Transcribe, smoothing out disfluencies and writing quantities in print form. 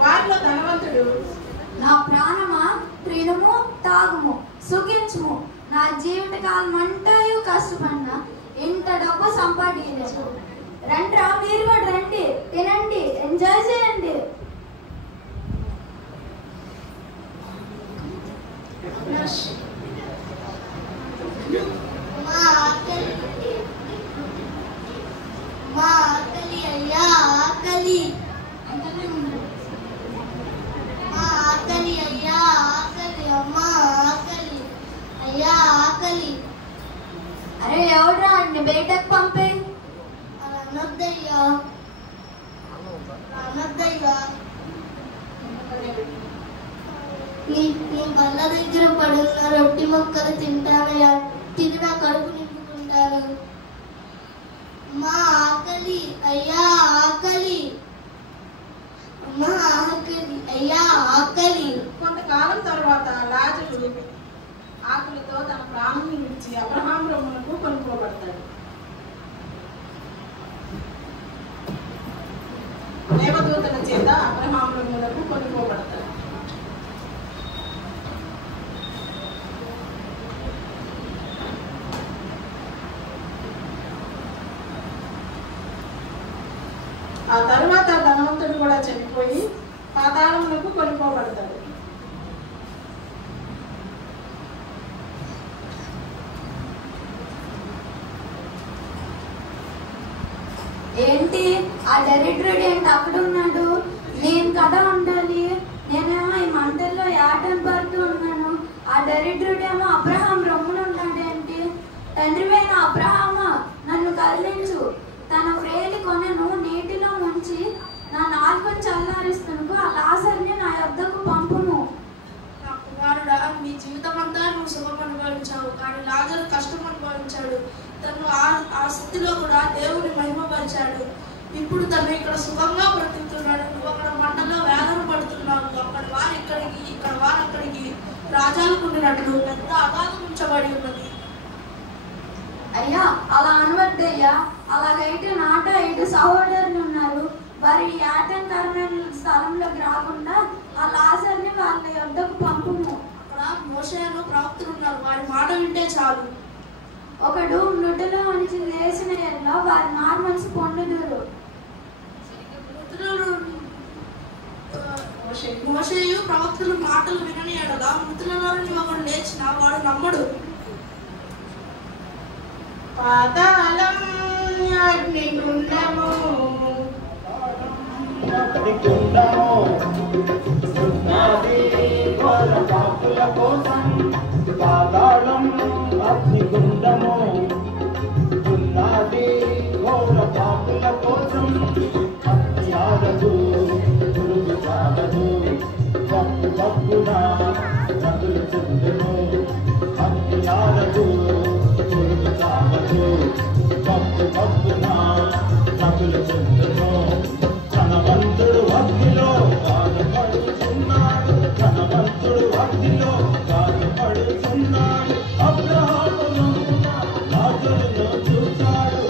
వారిలో ధనవంతుడు, నా ప్రాణమా తినుము తాగుము సుఖించుము, నా జీవితకాలం అంతయు కష్టపడినా ఇంత డబ్బు సంపాదించు. రండ్రా మీరు కూడా రండి, తినండి, ఎంజాయ్ చేయండి. మా ఆకలి అయ్యా ఆకలి, మా ఆకలి అయ్యా ఆకలి, అమ్మా ఆకలి అయ్యా ఆకలి. అరే ఎవడ్రా అన్ని బయటకు పంపే. అనొద్దయ్యా అనొద్దయ్యా, నీ బల్ల దగ్గర పడున్న రొట్టి మొక్కలు తింటానయ్యా, తిని నా కడుపు నింపుకుంటాను. మా ఆకలి అయ్యా ఆకలి, అమ్మా ఆకలి అయ్యా ఆకలి. కొంతకాలం తర్వాత లాజరు ఆకలితో తన ప్రాణం విడిచి అబ్రహాం రొమ్మునకు కొనుక్కోబడతాడు. దేవదూతల చేత అబ్రహాం రొమ్ములకు కొనుక్కోబడతాడు. ఆ తర్వాత ధనవంతుడు కూడా చనిపోయి పాతాళములకు కొనుక్కోబడతాడు. ఏంటి ఆ దరిద్రుడు ఏంటి అక్కడ ఉన్నాడు? నేను కదా ఉండాలి, నేనేమో ఈ మంటల్లో యాటను పడుతూ ఉన్నాను. ఆ దరిద్రుడేమో అబ్రహాం రొమ్మున ఉన్నాడేంటి? తండ్రివైన అబ్రహామా, నన్ను కదిలించు, తన వ్రేలి కొనను నీటిలో ముంచి నా నాలుకను చల్లారిస్తున్నకు ఆ లాజరుని నా యొద్దకు పంపుము. నా కుమారుడా, నీ జీవితం అంతా నువ్వు సుఖం అనుభవించావు, కానీ లాజరు కష్టం అనుభవించాడు. తను ఆ స్థితిలో కూడా దేవుని మహిమపరిచాడు. ఇప్పుడు తను ఇక్కడ సుఖంగా బ్రతుకుతున్నాడు, నువ్వు అక్కడ మంటలో వేదన పడుతున్నావు. అక్కడ వారు ఇక్కడికి, ఇక్కడ వారు అక్కడికి రాజాలకు ఉండినట్లు పెద్ద అగాధం ఉంచబడి ఉన్నది. అయ్యా అలా అనవద్దయ్యా, అలాగైతే నాట 5 సహోదరులు ఉన్నారు, వారి యాటంకరమైన స్థలంలోకి రాకుండా ఆ లాజరుని వాళ్ళ యొద్దకు పంపుము. అక్కడ మోషేను ప్రవక్తలు ఉన్నారు, వారి మాట వింటే చాలు. ఒకడు మృతులో నుంచి లేచిన ఎడల వారి మారు మనసు పొందుదురు. మోషేయు ప్రవక్తల మాటలు వినని ఎడల మృతులలో నుండి ఒకడు లేచిన వాడు నమ్మడు. పాతాళం అగ్నిగుండము, పాతాళం అగ్నిగుండము ఉన్నది ఘోర పాపుల కోసం. అగ్ని ఆగదు, పురుగు చాగదు, పప్పు పప్పున నదులు చుండెను. అగ్ని ఆగదు, పురుగు చాగదు, పప్పు పప్పున నదులు చుండెను. ధనవంతుడు అగ్నిలో బాధపడుతున్నాడు, ధనవంతుడు అగ్నిలో బాధపడుతున్నాడు. అబ్రహాము లాజరును చూశాడు,